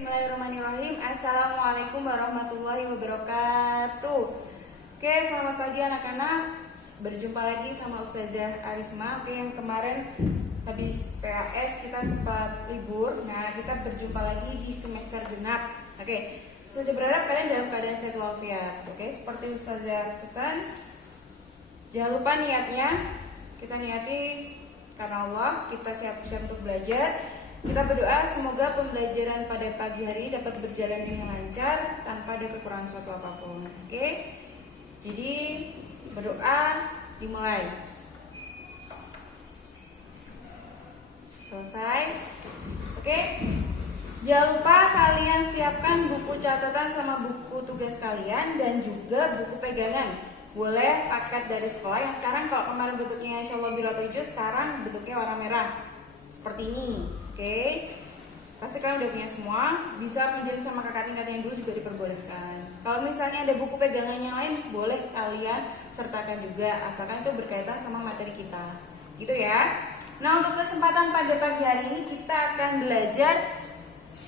Bismillahirrahmanirrahim. Assalamualaikum warahmatullahi wabarakatuh. Oke, selamat pagi anak-anak. Berjumpa lagi sama Ustazah Arisma. Oke, yang kemarin habis PAS kita sempat libur. Nah, kita berjumpa lagi di semester genap. Oke, Ustazah berharap kalian dalam keadaan sehat walafiat. Oke, seperti Ustazah pesan, jangan lupa niatnya. Kita niati karena Allah, kita siap-siap untuk belajar. Kita berdoa semoga pembelajaran pada pagi hari dapat berjalan dengan lancar tanpa ada kekurangan suatu apapun. Oke? Jadi berdoa dimulai. Selesai. Oke? Jangan lupa kalian siapkan buku catatan sama buku tugas kalian dan juga buku pegangan. Boleh paket dari sekolah yang sekarang kalau kemarin bentuknya insyaallah biru atau hijau, sekarang bentuknya warna merah. Seperti ini. Oke, pasti kalian udah punya semua. Bisa pinjam sama kakak tingkat yang dulu juga diperbolehkan. Kalau misalnya ada buku pegangan yang lain, boleh kalian sertakan juga, asalkan itu berkaitan sama materi kita. Gitu ya. Nah, untuk kesempatan pada pagi hari ini kita akan belajar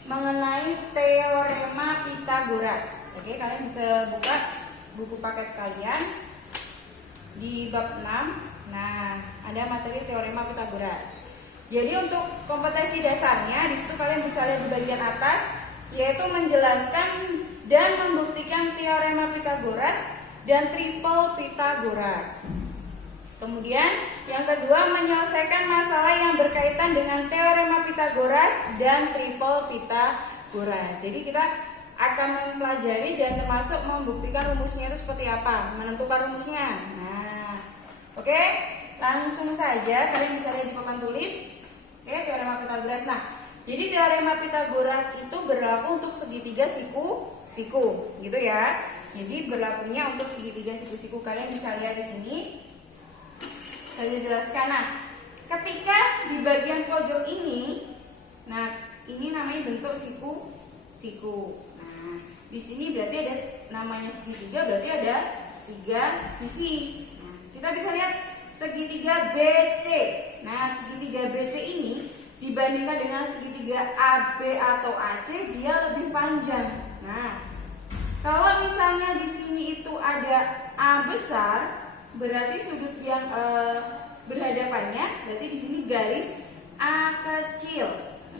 mengenai teorema Pythagoras. Oke, kalian bisa buka buku paket kalian di bab 6. Nah, ada materi teorema Pythagoras. Jadi untuk kompetensi dasarnya di situ kalian bisa lihat di bagian atas, yaitu menjelaskan dan membuktikan teorema Pythagoras dan triple Pythagoras. Kemudian yang kedua, menyelesaikan masalah yang berkaitan dengan teorema Pythagoras dan triple Pythagoras. Jadi kita akan mempelajari dan termasuk membuktikan rumusnya itu seperti apa, menentukan rumusnya. Nah, oke, langsung saja kalian bisa lihat di papan tulis. Oke, teorema Pythagoras. Nah, jadi teorema Pythagoras itu berlaku untuk segitiga siku-siku, gitu ya. Jadi berlakunya untuk segitiga siku-siku. Kalian bisa lihat di sini. Saya jelaskan. Nah, ketika di bagian pojok ini, nah ini namanya bentuk siku-siku. Nah, di sini berarti ada namanya segitiga, berarti ada 3 sisi. Nah, kita bisa lihat segitiga BC. Nah, segitiga BC ini dibandingkan dengan segitiga AB atau AC, dia lebih panjang. Nah, kalau misalnya di sini itu ada A besar, berarti sudut yang berhadapannya, berarti di sini garis A kecil.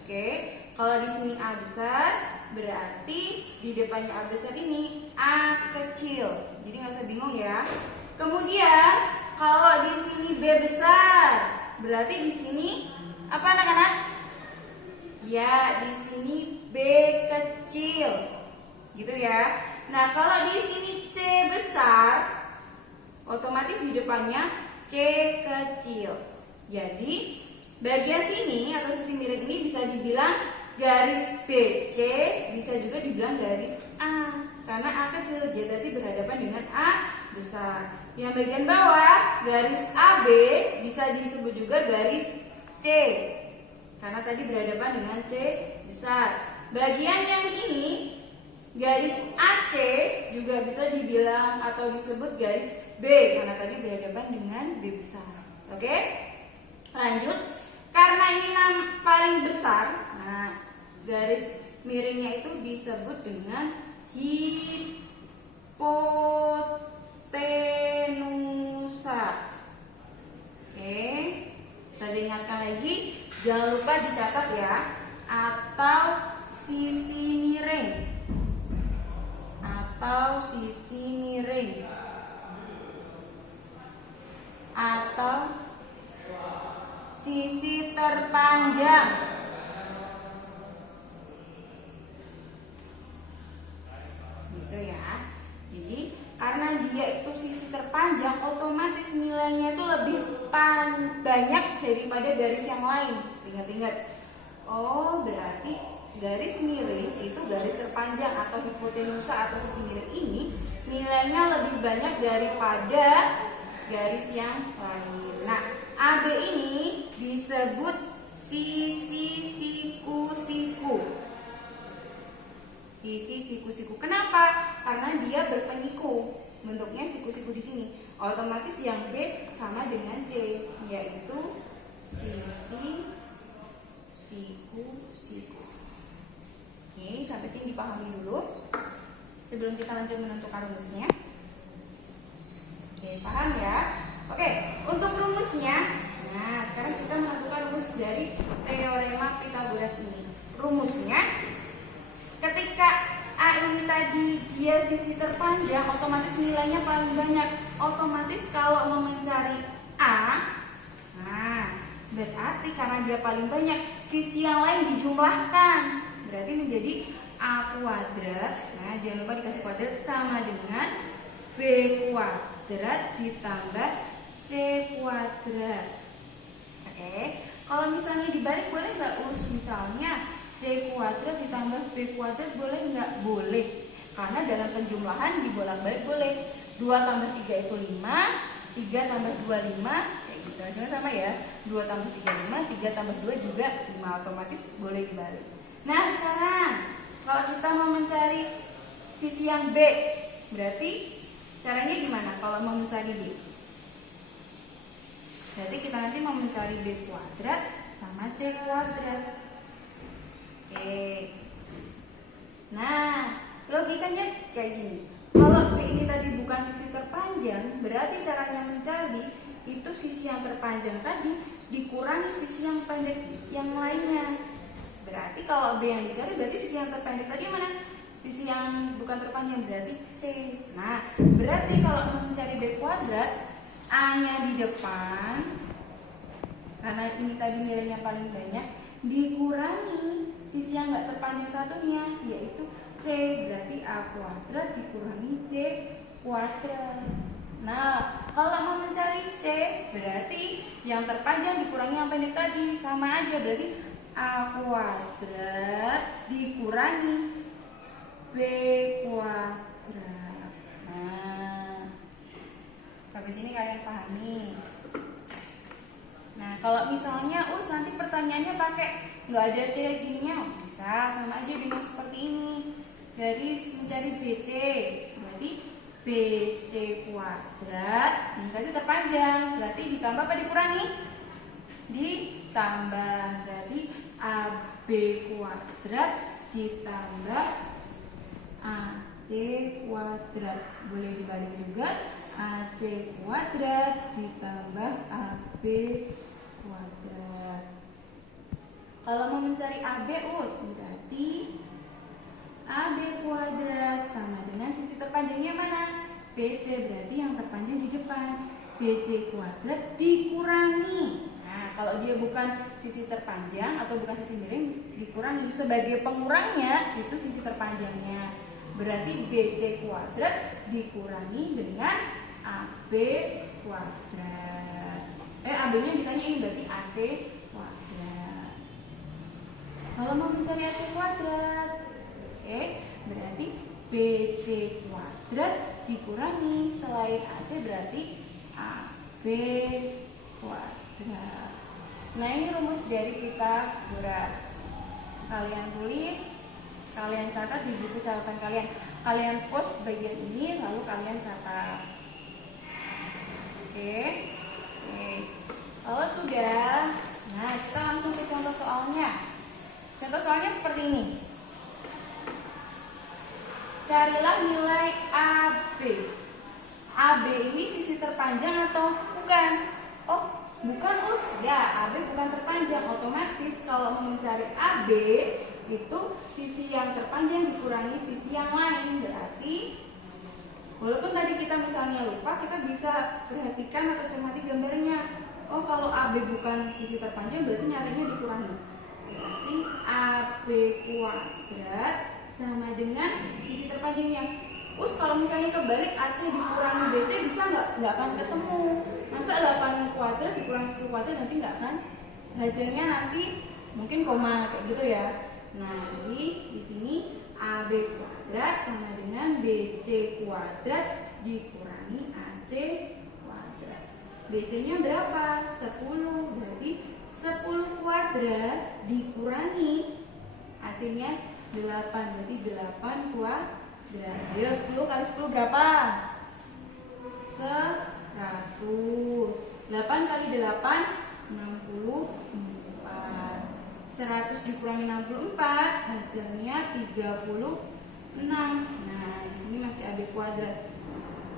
Oke, kalau di sini A besar, berarti di depannya A besar ini A kecil. Jadi nggak usah bingung ya. Kemudian kalau di sini B besar, berarti di sini apa anak-anak? Ya, di sini B kecil. Gitu ya. Nah, kalau di sini C besar, otomatis di depannya C kecil. Jadi, bagian sini atau sisi miring ini bisa dibilang garis BC, bisa juga dibilang garis A. Karena A kecil, jadi berhadapan dengan A besar. Yang bagian bawah, garis AB bisa disebut juga garis C, karena tadi berhadapan dengan C besar. Bagian yang ini, garis AC juga bisa dibilang atau disebut garis B, karena tadi berhadapan dengan B besar. Oke, lanjut. Karena ini paling besar, nah garis miringnya itu disebut dengan hipotenusa. Oke, saya ingatkan lagi, jangan lupa dicatat ya, atau sisi miring, atau sisi miring, atau sisi terpanjang. Gitu ya. Jadi karena dia itu sisi terpanjang, otomatis nilainya itu lebih banyak daripada garis yang lain. Ingat-ingat. Oh, berarti garis miring itu garis terpanjang atau hipotenusa atau sisi miring ini nilainya lebih banyak daripada garis yang lain. Nah, AB ini disebut sisi siku-siku. Sisi siku-siku. Kenapa? Karena dia berpenyiku. Bentuknya siku-siku di sini. Otomatis yang B sama dengan C, yaitu sisi siku-siku. Oke, sampai sini dipahami dulu sebelum kita lanjut menentukan rumusnya. Oke, paham ya? Oke, untuk rumusnya, nah sekarang kita menentukan rumus dari teorema Pythagoras ini. Rumusnya, ketika A ini tadi dia sisi terpanjang, otomatis nilainya paling banyak. Otomatis kalau mau mencari A, nah berarti karena dia paling banyak, sisi yang lain dijumlahkan. Berarti menjadi A kuadrat. Nah jangan lupa dikasih kuadrat sama dengan B kuadrat ditambah C kuadrat. Oke, kalau misalnya dibalik boleh nggak Us? Misalnya C kuadrat ditambah B kuadrat boleh nggak? Boleh, karena dalam penjumlahan dibolak-balik boleh. 2 tambah 3 itu 5, 3 tambah 2 5, kayak gitu. Hasilnya sama ya, 2 tambah 3 5, 3 tambah 2 juga 5, otomatis boleh dibalik. Nah sekarang kalau kita mau mencari sisi yang B, berarti caranya gimana kalau mau mencari B? Berarti kita nanti mau mencari B kuadrat sama C kuadrat. Oke. Nah, logikanya kayak gini. Kalau B ini tadi bukan sisi terpanjang, berarti caranya mencari itu sisi yang terpanjang tadi dikurangi sisi yang pendek yang lainnya. Berarti kalau B yang dicari berarti sisi yang terpendek tadi mana? Sisi yang bukan terpanjang berarti C. Nah, berarti kalau mencari B kuadrat, A-nya di depan, karena ini tadi nilainya paling banyak, dikurangi sisi yang nggak terpanjang satunya, yaitu C. Berarti A kuadrat dikurangi C kuadrat. Nah, kalau mau mencari C, berarti yang terpanjang dikurangi yang pendek tadi, sama aja, berarti A kuadrat dikurangi B kuadrat. Nah, sampai sini kalian pahami. Nah, kalau misalnya nanti pertanyaannya pakai nggak ada C gininya, bisa sama aja dengan seperti ini. Garis mencari BC, berarti BC kuadrat. Ini tadi terpanjang, berarti ditambah apa dikurangi? Ditambah, berarti AB kuadrat ditambah AC kuadrat. Boleh dibalik juga, AC kuadrat ditambah AB kuadrat. Kalau mau mencari AB berarti AB kuadrat sama dengan sisi terpanjangnya mana? BC, berarti yang terpanjang di depan. BC kuadrat dikurangi. Nah, kalau dia bukan sisi terpanjang atau bukan sisi miring, dikurangi. Sebagai pengurangnya itu sisi terpanjangnya. Berarti BC kuadrat dikurangi dengan AB kuadrat. AB-nya misalnya ini berarti AC kuadrat. Kalau mau mencari AC kuadrat, berarti BC kuadrat dikurangi selain AC berarti AB kuadrat. Nah, ini rumus dari Pythagoras. Kalian tulis, kalian catat di buku catatan kalian. Kalian post bagian ini lalu kalian catat. Oke. Kalau sudah, nah kita langsung ke contoh soalnya. Contoh soalnya seperti ini. Carilah nilai AB. AB ini sisi terpanjang atau bukan? Oh, bukan ya, AB bukan terpanjang. Otomatis kalau mau mencari AB itu sisi yang terpanjang dikurangi sisi yang lain. Berarti walaupun tadi kita misalnya lupa, kita bisa perhatikan atau cermati gambarnya. Oh, kalau AB bukan sisi terpanjang berarti nyarinya dikurangi. Berarti AB kuadrat sama dengan sisi terpanjangnya. Kalau misalnya kebalik AC dikurangi BC bisa nggak? Nggak akan ketemu. Masa 8 kuadrat dikurangi 10 kuadrat nanti nggak kan? Hasilnya nanti mungkin koma kayak gitu ya. Nah, jadi di sini AB kuadrat sama dengan BC kuadrat dikurangi AC kuadrat. BC-nya berapa? 10. Berarti 10 kuadrat dikurangi AC-nya 8. Berarti 8 kuadrat. Ayo 10 kali 10 berapa? 100. 8 kali 8 64. 100 dikurangi 64 hasilnya 36. Nah, di sini masih AB kuadrat.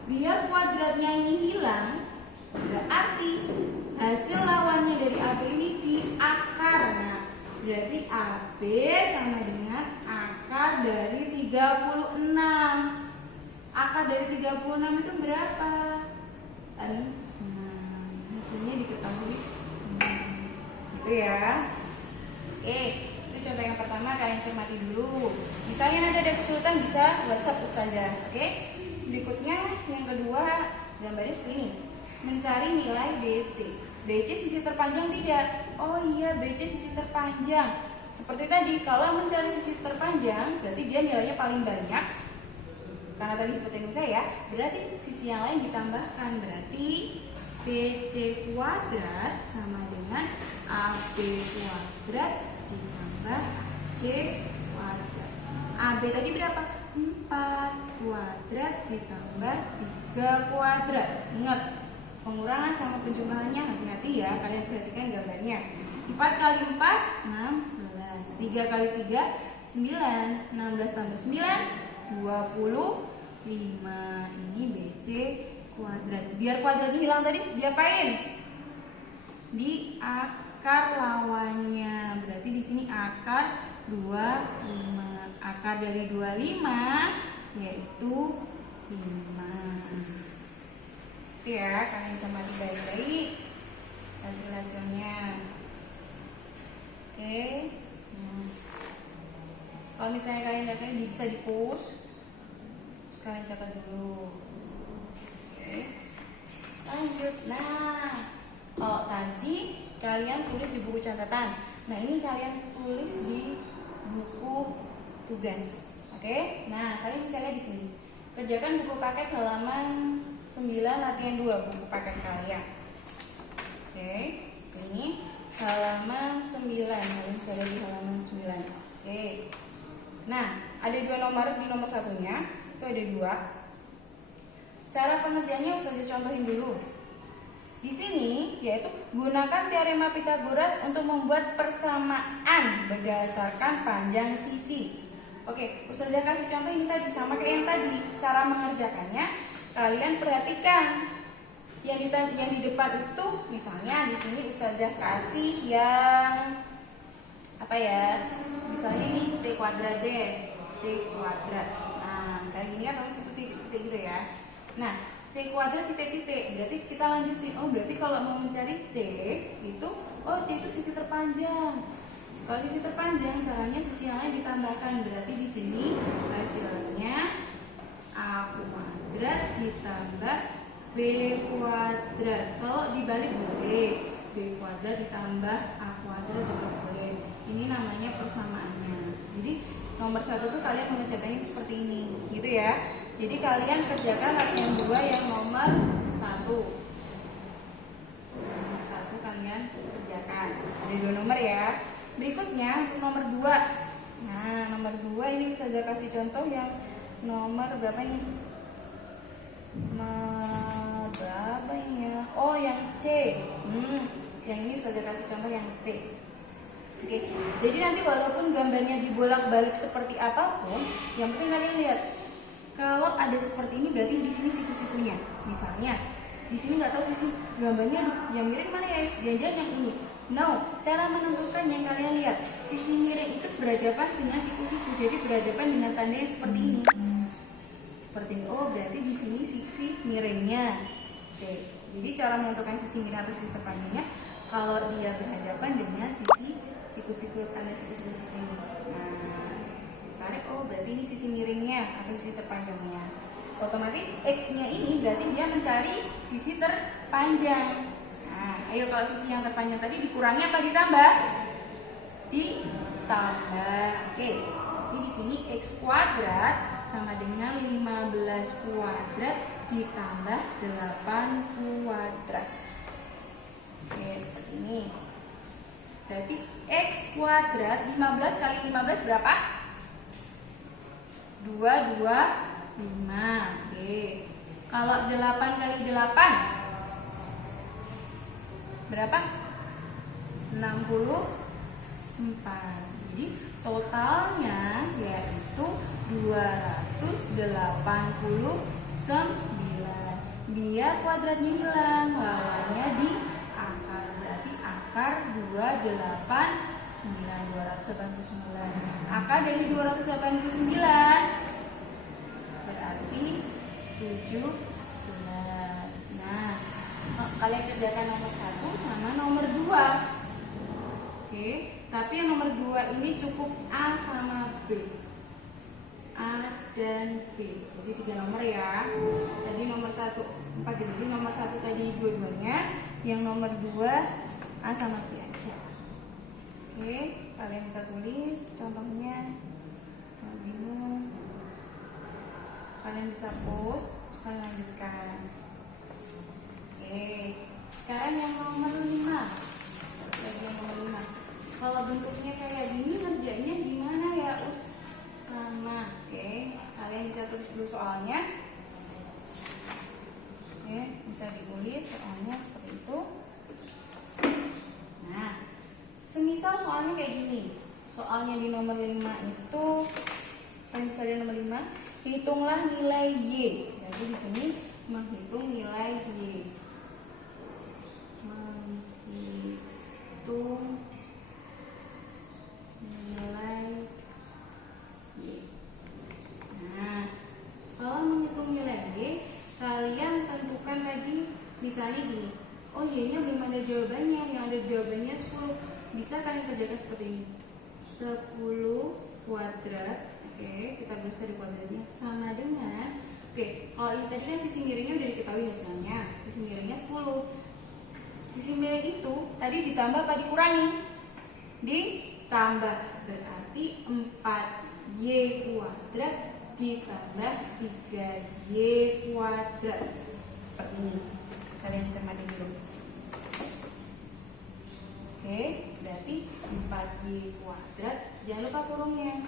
Biar kuadratnya ini hilang, berarti hasil lawannya dari AB ini diakar. Nah, berarti AB sama dengan akar dari 36. Akar dari 36 itu berapa? 6. Hasilnya diketahui. Gitu ya. Oke, itu contoh yang pertama, kalian cermati dulu. Misalnya nanti ada kesulitan bisa WhatsApp Ustazah. Oke. Berikutnya yang kedua, gambarnya seperti ini. Mencari nilai BC. BC sisi terpanjang tidak? Oh iya, BC sisi terpanjang. Seperti tadi, kalau mencari sisi terpanjang, berarti dia nilainya paling banyak. Karena tadi hipotenusa ya, berarti sisi yang lain ditambahkan. Berarti BC kuadrat sama dengan AB kuadrat ditambah C kuadrat. AB tadi berapa? 4 kuadrat ditambah 3 kuadrat. Ingat, pengurangan sama penjumlahannya hati-hati ya, kalian perhatikan gambarnya. 4 kali 4, 16. 3 kali 3, 9. 16 tambah 9, 25. Ini BC kuadrat. Biar kuadratnya hilang tadi diapain? Di akar lawannya. Berarti di sini akar 25. Akar dari 25 yaitu 5. Itu ya, kalian cermati baik-baik hasil-hasilnya. Oke. Kalau misalnya kalian nggak kayak bisa di-push, terus kalian catat dulu. Oke. Lanjut. Nah, kalau tadi kalian tulis di buku catatan. Nah, ini kalian tulis di buku tugas. Oke. Nah, kalian bisa lihat di sini. Kerjakan buku paket halaman 9 latihan 2, buku paket kalian. Oke, ini halaman 9. Kalian bisa lihat di halaman 9. Oke. Nah, ada 2 nomor, di nomor satunya itu ada 2. Cara pengerjaannya Ustazah contohin dulu. Di sini yaitu gunakan teorema Pythagoras untuk membuat persamaan berdasarkan panjang sisi. Oke, Ustazah kasih contoh ini tadi sama kayak yang tadi. Cara mengerjakannya kalian perhatikan. Yang di depan itu misalnya di sini Ustazah kasih yang apa ya? Misalnya ini C kuadrat deh. C kuadrat. Nah, saya gini kan harus titik-titik gitu ya. Nah, C kuadrat titik-titik. Berarti kita lanjutin. Oh, berarti kalau mau mencari C itu, oh C itu sisi terpanjang. Kalau sisi terpanjang, caranya sisi yang lain ditambahkan. Berarti di sini hasilnya A kuadrat ditambah B kuadrat. Kalau dibalik boleh, B kuadrat ditambah A kuadrat juga boleh. Ini namanya persamaannya. Jadi nomor 1 tuh kalian mengerjakannya seperti ini, gitu ya. Jadi kalian kerjakan latihan 2 yang nomor 1. Nomor 1 kalian kerjakan. Ada 2 nomor ya. Berikutnya untuk nomor 2. Nah, nomor 2 ini Ustazah kasih contoh yang nomor berapa ini? Berapa ini ya? Oh, yang C. Yang ini Ustazah kasih contoh yang C. Oke. Jadi nanti walaupun gambarnya dibolak-balik seperti apapun, yang penting kalian lihat. Kalau ada seperti ini berarti di sini siku-sikunya. Misalnya, di sini nggak tahu sisi gambarnya, yang miring mana ya? Jangan-jangan yang ini. No, cara menentukan yang kalian lihat, sisi miring itu berhadapan dengan siku-siku, jadi berhadapan dengan tandanya seperti ini. Seperti ini. Oh, berarti di sini sisi miringnya. Oke. Jadi cara menentukan sisi miring atau sisi terpanjangnya, kalau dia berhadapan dengan sisi siku-siku, tanda siku-siku seperti ini. Nah, tarik. Oh, berarti ini sisi miringnya atau sisi terpanjangnya. Otomatis X-nya ini berarti dia mencari sisi terpanjang. Nah, ayo kalau sisi yang terpanjang tadi dikurangi apa ditambah? Ditambah. Oke. Jadi di sini X kuadrat sama dengan 15 kuadrat ditambah 8 kuadrat. Oke, seperti ini. Berarti X kuadrat 15 kali 15 berapa? 225. Oke. Kalau 8 kali 8 berapa? 64. 4. Jadi totalnya yaitu 289. Biar kuadratnya hilang, lawannya di akar. Berarti akar 289. Akar dari 289 berarti 17. Nah, kalian kerjakan nomor 1 sama nomor 2. Oke, tapi yang nomor 2 ini cukup A sama B. A dan B. Jadi 3 nomor ya. Jadi nomor 1 4, jadi nomor 1 tadi dua-duanya, yang nomor 2 A sama B aja. Oke, kalian bisa tulis contohnya. Kalau bingung, kalian bisa pause, terus kalian lanjutkan. Oke, sekarang yang nomor 5. Yang nomor 5. Kalau bentuknya kayak gini, ngerjainnya gimana ya, Us? Sama. Oke, kalian bisa tulis dulu soalnya. Oke, bisa ditulis soalnya seperti itu. Nah, semisal soalnya kayak gini. Soalnya di nomor 5 itu, kalian bisa di nomor 5, hitunglah nilai Y. Jadi di sini menghitung nilai Y. Menghitung nilai Y. Nah, kalau menghitung nilai Y, kalian tentukan tadi misalnya gini. Oh, Y-nya belum ada jawabannya, yang ada jawabannya 10. Bisa kalian kerjakan seperti ini. 10 kuadrat. Oke, kita tulis tadi kuadratnya sama dengan, oke, kalau ini tadi kan sisi miringnya udah diketahui hasilnya. Sisi miringnya 10. Sisi miring itu tadi ditambah apa dikurangi? Ditambah. Berarti 4Y kuadrat ditambah 3Y kuadrat. Seperti ini. Kalian cermati dulu. Oke, berarti 4Y kuadrat. Jangan lupa kurungnya.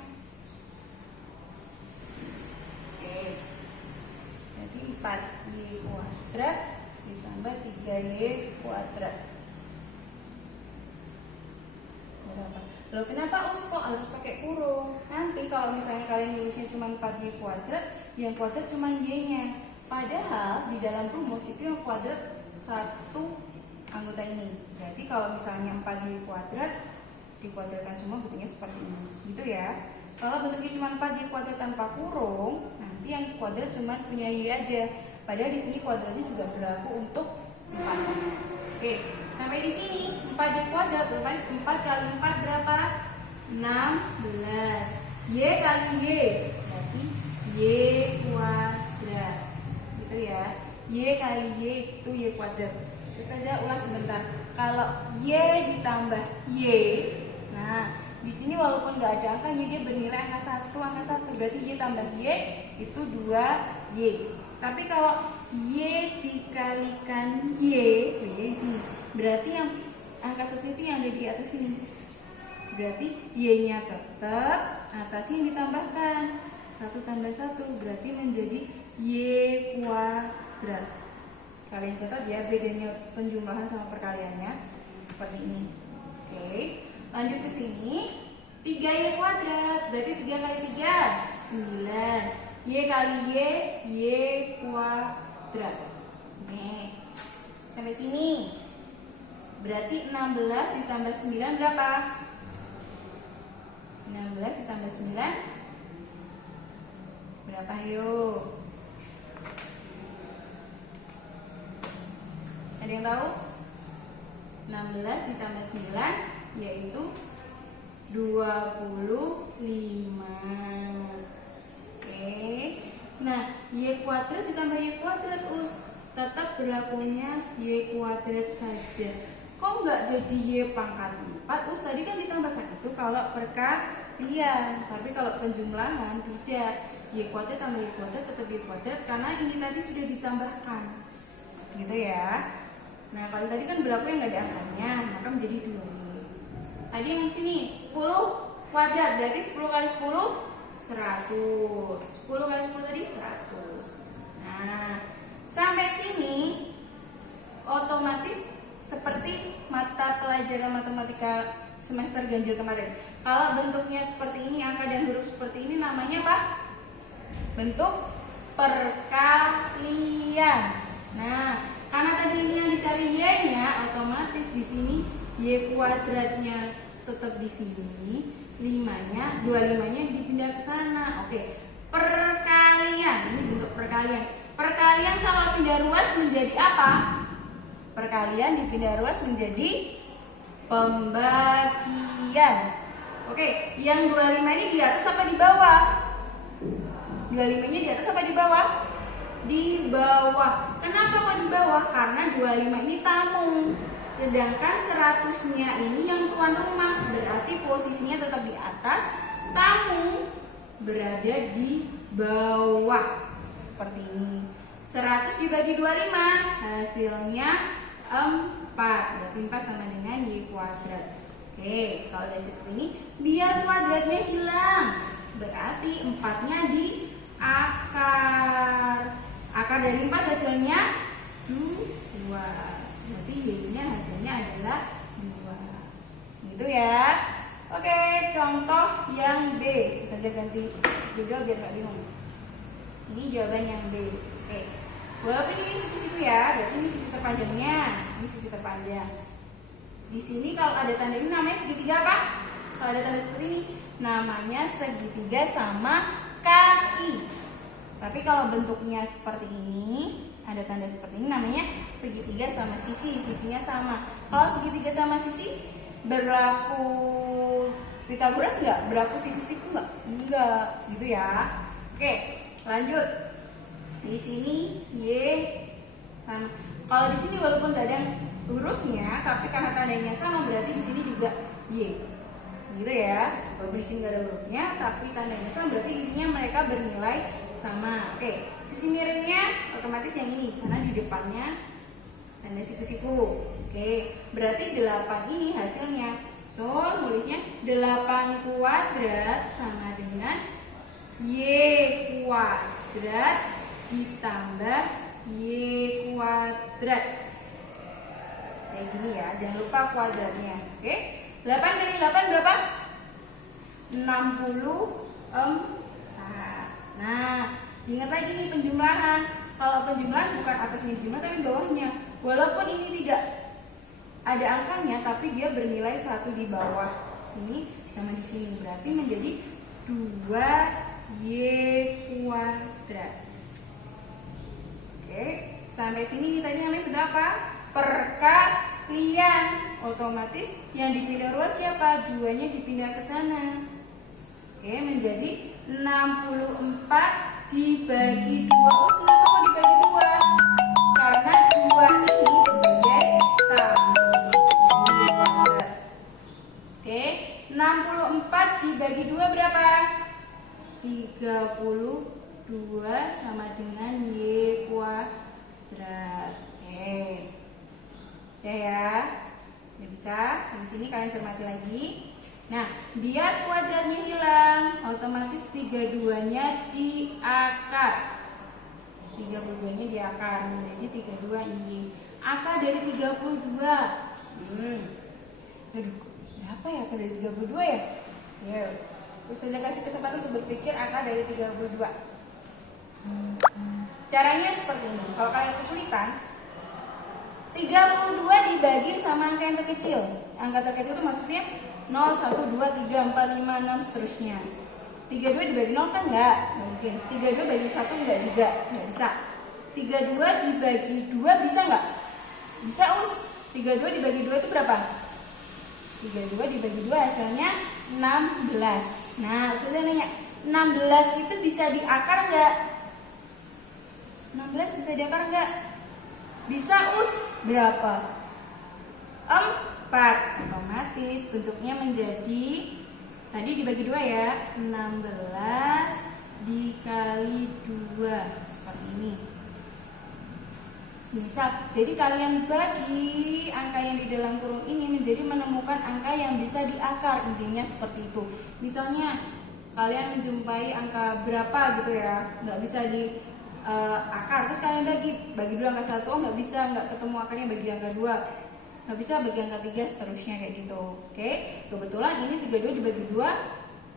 Oke, berarti 4Y kuadrat ditambah 3Y kuadrat. Berapa? Loh, kenapa Us kok harus pakai kurung? Nanti kalau misalnya kalian nulisnya cuma 4Y kuadrat, yang kuadrat cuma Y-nya. Padahal di dalam rumus itu yang kuadrat satu anggota ini. Berarti kalau misalnya 4Y kuadrat dikuadratkan semua bentuknya seperti ini. Gitu ya. Kalau bentuknya cuma 4Y kuadrat tanpa kurung, nanti yang kuadrat cuma punya Y aja. Padahal di sini kuadratnya juga berlaku untuk 4. Oke, sampai di sini 4Y kuadrat, otomatis 4 kali 4 berapa? 16. Y kali Y berarti Y kuadrat. Gitu ya. Y kali Y itu Y kuadrat. Terus saja ulas sebentar. Kalau Y ditambah Y, nah di sini walaupun nggak ada angkanya, dia bernilai angka 1, angka 1. Berarti Y tambah Y itu 2Y. Tapi kalau Y dikalikan Y, di sini, berarti yang angka 1 itu yang ada di atas ini. Berarti Y-nya tetap, atasnya yang ditambahkan. 1 tambah 1 berarti menjadi Y kuadrat. Kalian catat ya bedanya penjumlahan sama perkaliannya. Seperti ini. Oke, lanjut ke sini. 3Y kuadrat, berarti 3 kali 3, 9. Y kali Y kuadrat. Nih, sampai sini. Berarti 16 ditambah 9 berapa? 16 ditambah 9 berapa, yuk? Ada yang tahu? 16 ditambah 9 yaitu 25. Oke. Nah, Y kuadrat ditambah Y kuadrat, Us. Tetap berlakunya Y kuadrat saja. Kok nggak jadi Y pangkat 4? Us tadi kan ditambahkan itu kalau perkalian. Tapi kalau penjumlahan tidak. Y kuadrat tambah Y kuadrat tetap Y kuadrat karena ini tadi sudah ditambahkan. Gitu ya. Nah, kalau tadi kan berlaku yang nggak ada angkanya, maka menjadi 2Y. Tadi yang sini 10 kuadrat, berarti 10 kali 10 100. 10 kali 10 tadi 100. Nah, sampai sini otomatis seperti mata pelajaran matematika semester ganjil kemarin. Kalau bentuknya seperti ini, angka dan huruf seperti ini namanya apa? Bentuk perkalian. Nah, karena tadi ini yang dicari y-nya, otomatis di sini y kuadratnya tetap di sini, 25-nya dipindah ke sana. Oke, perkalian. Ini bentuk perkalian. Perkalian kalau pindah ruas menjadi apa? Perkalian dipindah ruas menjadi pembagian. Oke, yang 25 ini di atas apa di bawah? 25-nya di atas apa di bawah? Di bawah. Kenapa kok di bawah? Karena 25 ini tamu. Sedangkan 100-nya ini yang tuan rumah. Berarti posisinya tetap di atas, tamu berada di bawah. Seperti ini. 100 dibagi 25 hasilnya 4. Berarti 4 sama dengan y kuadrat. Oke, kalau udah seperti ini, biar kuadratnya hilang, berarti 4-nya di akar. Akar dari 4 hasilnya 2. Berarti y-nya hasilnya adalah 2. Gitu ya. Oke, contoh yang B. Saja ganti spidol biar gak bingung. Ini jawaban yang B. Oke. Walaupun ini siku-siku ya, berarti ini sisi terpanjangnya. Ini sisi terpanjang. Di sini kalau ada tanda ini namanya segitiga apa? Kalau ada tanda seperti ini namanya segitiga sama kaki. Tapi kalau bentuknya seperti ini, ada tanda seperti ini namanya segitiga sama sisi. Sisinya sama. Kalau segitiga sama sisi berlaku Pitagoras enggak? Berlaku siku-siku enggak? Enggak, gitu ya. Oke, lanjut. Di sini y sama. Kalau di sini walaupun gak ada hurufnya, tapi karena tandanya sama berarti di sini juga y. Gitu ya. Walaupun di sini gak ada hurufnya, tapi tandanya sama berarti intinya mereka bernilai sama. Oke, sisi miringnya otomatis yang ini karena di depannya tanda siku-siku. Oke, berarti 8 ini hasilnya. So, nulisnya 8 kuadrat sama dengan y kuadrat ditambah y kuadrat. Kayak gini ya, jangan lupa kuadratnya. Oke, 8 kali 8 berapa? 64. Nah, ingat lagi nih penjumlahan. Kalau penjumlahan bukan atasnya dijumlah tapi bawahnya. Walaupun ini tidak ada angkanya, tapi dia bernilai 1 di bawah sini sama di sini. Berarti menjadi 2y kuadrat. Oke, sampai sini tadi namanya bentuk apa? Perkalian. Otomatis yang dipindah ruas siapa? 2-nya dipindah ke sana. Oke, menjadi 64 dibagi 2. Oh, kenapa kok dibagi 2? Karena 2 ini sebagai tamu. Oke, 64 dibagi 2 berapa? 32 sama dengan y kuadrat. Oke. Ya. Udah bisa? Di sini kalian cermati lagi. Nah, biar kuadratnya hilang, otomatis 32-nya di akar. 32-nya di akar, menjadi 32 y. Akar dari 32. Aduh, berapa ya akar dari 32 ya? Ya, terus saja kasih kesempatan untuk berpikir akar dari 32. Caranya seperti ini. Kalau kalian kesulitan, 32 dibagi sama angka yang terkecil. Angka terkecil itu maksudnya 0, 1, 2, 3, 4, 5, 6 seterusnya. 32 dibagi 0 kan enggak? Mungkin. 32 bagi 1 enggak juga. Enggak bisa. 32 dibagi 2 bisa enggak? Bisa us. 32 dibagi 2 itu berapa? 32 dibagi 2 hasilnya 16. Nah, sudah nanya, 16 itu bisa diakar enggak? 16 bisa diakar enggak? Bisa us. Berapa? 4. Otomatis bentuknya menjadi, tadi dibagi 2 ya, 16 dikali 2 seperti ini. Misal, jadi kalian bagi angka yang di dalam kurung ini menjadi menemukan angka yang bisa diakar, intinya seperti itu. Misalnya kalian menjumpai angka berapa gitu ya, nggak bisa di akar, terus kalian bagi dulu angka 1, oh nggak bisa, nggak ketemu akarnya, bagi angka 2. nggak bisa bagi angka 3 seterusnya kayak gitu. Oke, kebetulan ini 32 dibagi 2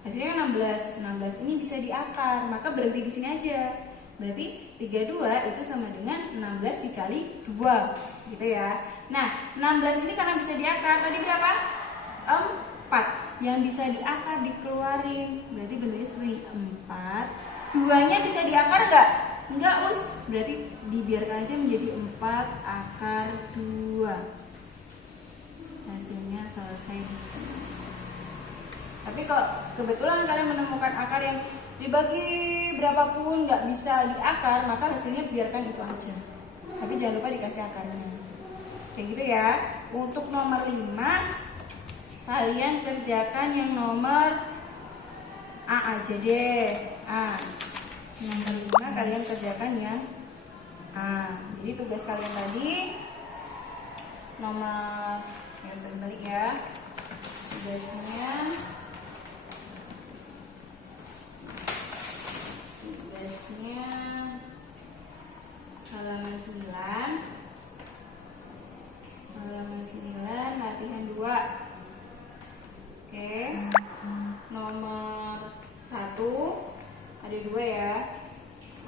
hasilnya 16. 16 ini bisa diakar, maka berhenti di sini aja. Berarti 32 itu sama dengan 16 dikali 2 gitu ya. Nah, 16 ini karena bisa diakar, tadi berapa? 4. Yang bisa diakar dikeluarin, berarti bentuknya seperti 4. 2-nya bisa diakar nggak? Enggak, Us. Berarti dibiarkan aja menjadi 4 akar 2. Hasilnya selesai di sini. Tapi kalau kebetulan kalian menemukan akar yang dibagi berapapun nggak bisa diakar, maka hasilnya biarkan itu aja. Tapi jangan lupa dikasih akarnya. Kayak gitu ya. Untuk nomor 5, kalian kerjakan yang nomor A aja deh. A. Nomor 5 kalian kerjakan yang A. Jadi tugas kalian tadi nomor, ya usah balik ya. Tugasnya halaman 9. Halaman 9 latihan 2. Oke. Nomor 1 ada 2 ya.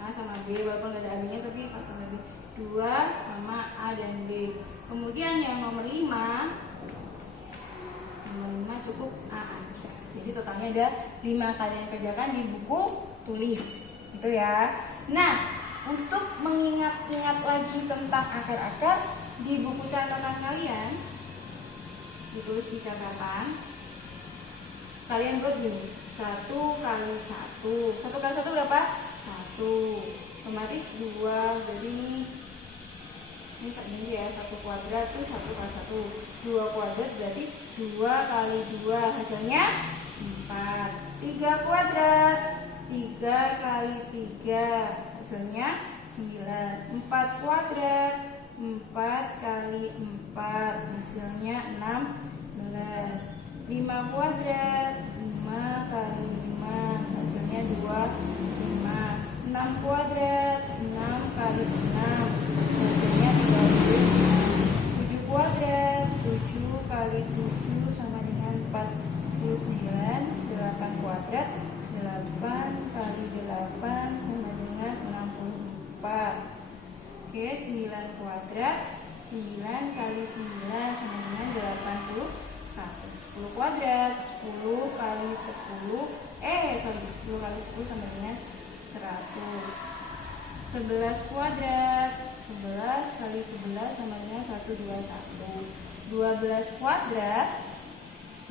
A sama B, walaupun gak ada A-nya tapi sama B. 2 sama A dan B. Kemudian yang nomor 5 cukup A aja. Jadi totalnya ada 5. Kalian kerjakan di buku tulis gitu ya. Nah, untuk mengingat-ingat lagi tentang akar-akar, di buku catatan kalian ditulis di catatan, kalian buat gini, 1 kali 1. 1 kali 1 berapa? 1. Otomatis 2. Jadi ini ya, 1 kuadrat itu 1 kali 1. 2 kuadrat berarti 2 kali 2 hasilnya 4. 3 kuadrat 3 kali 3 hasilnya 9. 4 kuadrat 4 kali 4 hasilnya 16. 5 kuadrat 5 kali 5 hasilnya 25. 6 kuadrat 6 kali 6 hasilnya 35. 7 kuadrat 7 kali 7 sama dengan 49. 8 kuadrat 8 kali 8 sama dengan 64. Oke, 9 kuadrat 9 kali 9 sama dengan 81. 10 kuadrat 10 kali 10 10 kali 10 sama dengan 100. 11 kuadrat 11 kali 11 sama dengan 121. 12 kuadrat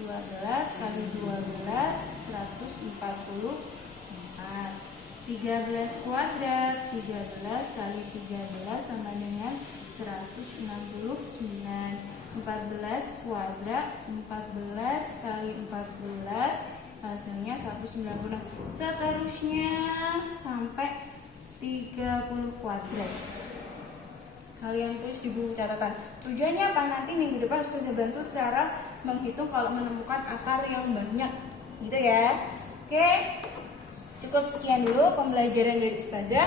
12 kali 12 144. 13 kuadrat 13 kali 13 sama dengan 169. 14 kuadrat 14 kali 14 hasilnya 196. Seterusnya sampai 30 kuadrat. Kalian tulis di buku catatan. Tujuannya apa? Nanti minggu depan Ustazah bantu cara menghitung kalau menemukan akar yang banyak, gitu ya. Oke, cukup sekian dulu pembelajaran dari Ustazah.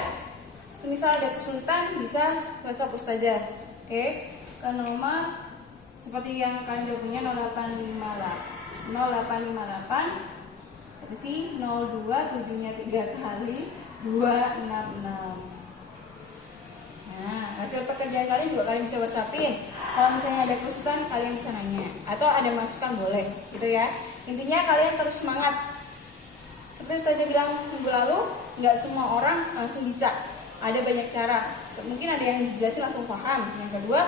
Semisal ada kesulitan bisa WhatsApp Ustazah. Oke, ke nomor seperti yang kalian udah punya 0858 apa sih 02 7-nya 3 kali 266. Nah, hasil pekerjaan kalian juga kalian bisa WhatsAppin. Kalau misalnya ada kesulitan kalian bisa nanya atau ada masukan boleh, gitu ya. Intinya kalian terus semangat. Seperti Ustazah bilang minggu lalu, nggak semua orang langsung bisa. Ada banyak cara. Mungkin ada yang dijelasin langsung paham. Yang kedua,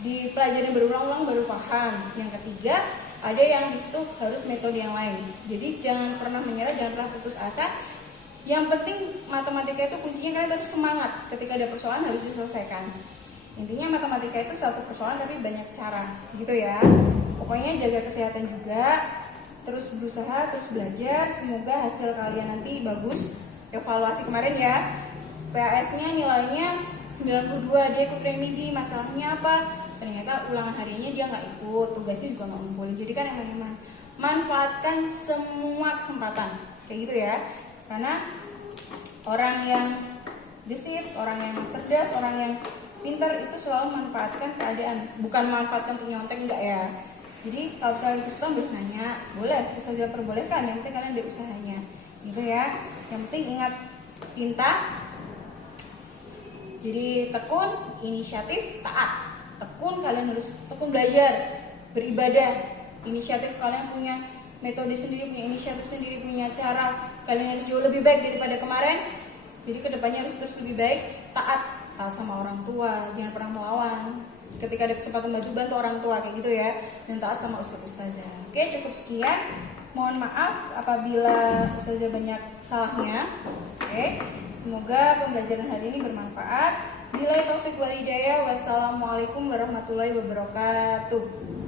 dipelajari berulang-ulang baru paham. Yang ketiga, ada yang disitu harus metode yang lain. Jadi jangan pernah menyerah, jangan pernah putus asa. Yang penting matematika itu kuncinya kalian terus semangat. Ketika ada persoalan harus diselesaikan. Intinya matematika itu satu persoalan tapi banyak cara, gitu ya. Pokoknya jaga kesehatan juga, terus berusaha, terus belajar. Semoga hasil kalian nanti bagus. Evaluasi kemarin ya, PAS-nya nilainya 92, dia ikut remedi. Masalahnya apa? Ternyata ulangan hariannya dia nggak ikut, tugasnya juga nggak ngumpulin. Jadi kan yang manfaatkan semua kesempatan, kayak gitu ya. Karena orang yang gesit, orang yang cerdas, orang yang Pintar itu selalu manfaatkan keadaan, bukan manfaatkan untuk nyontek, enggak ya. Jadi kalau misalnya kesulitan boleh nanya, boleh, Ustazah perbolehkan, yang penting kalian ada usahanya, gitu ya. Yang penting ingat tinta. Jadi tekun, inisiatif, taat. Tekun, kalian harus tekun belajar, beribadah. Inisiatif, kalian punya metode sendiri, punya inisiatif sendiri, punya cara. Kalian harus jauh lebih baik daripada kemarin. Jadi kedepannya harus terus lebih baik. Taat sama orang tua, jangan pernah melawan. Ketika ada kesempatan bantu orang tua kayak gitu ya. Dan taat sama ustazah. Oke, cukup sekian. Mohon maaf apabila ustazah banyak salahnya. Oke, semoga pembelajaran hari ini bermanfaat. Billahi taufik wal hidayah. Wassalamualaikum warahmatullahi wabarakatuh.